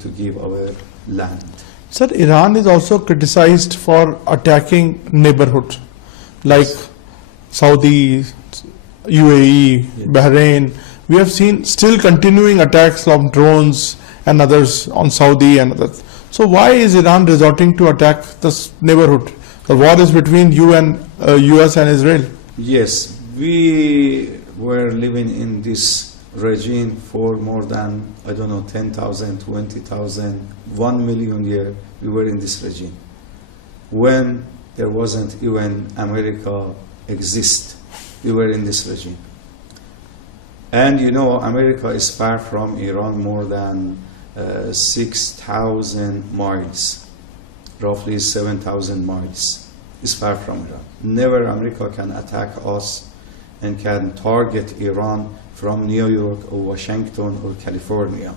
to give our land. Sir, Iran is also criticized for attacking neighborhoods like Saudi, UAE, Bahrain. We have seen still continuing attacks of drones and others on Saudi and others. So why is Iran resorting to attack this neighborhood? The war is between you and US and Israel. Yes, we were living in this regime for more than, I don't know, 10,000, 20,000, 1 million years. We were in this regime. When there wasn't even America exist, we were in this regime. And you know, America is far from Iran more than 6,000 miles, roughly 7,000 miles is far from Iran. Never America can attack us and can target Iran from New York or Washington or California.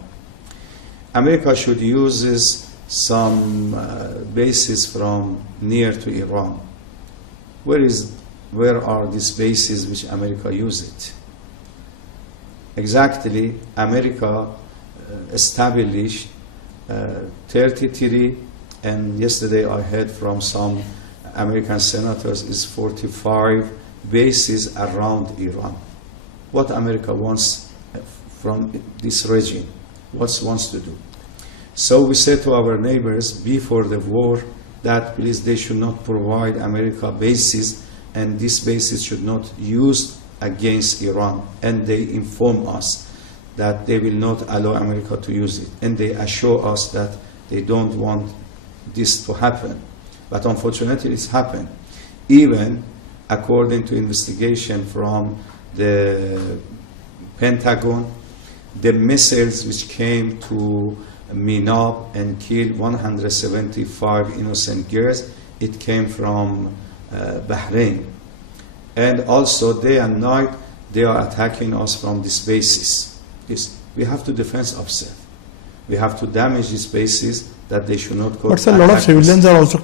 America should use some bases from near to Iran. Where are these bases which America use it? Exactly, America established 33, and yesterday I heard from some American senators is 45 bases around Iran. What America wants from this regime, what wants to do. So we said to our neighbors before the war that please they should not provide America bases, and these bases should not use against Iran, and they inform us that they will not allow America to use it, and they assure us that they don't want this to happen. But unfortunately it's happened. Even according to investigation from the Pentagon, the missiles which came to Minab and killed 175 innocent girls, it came from Bahrain. And also day and night they are attacking us from these bases. Yes, we have to defend ourselves. We have to damage these bases that they should not go. But sir, a lot of civilians are also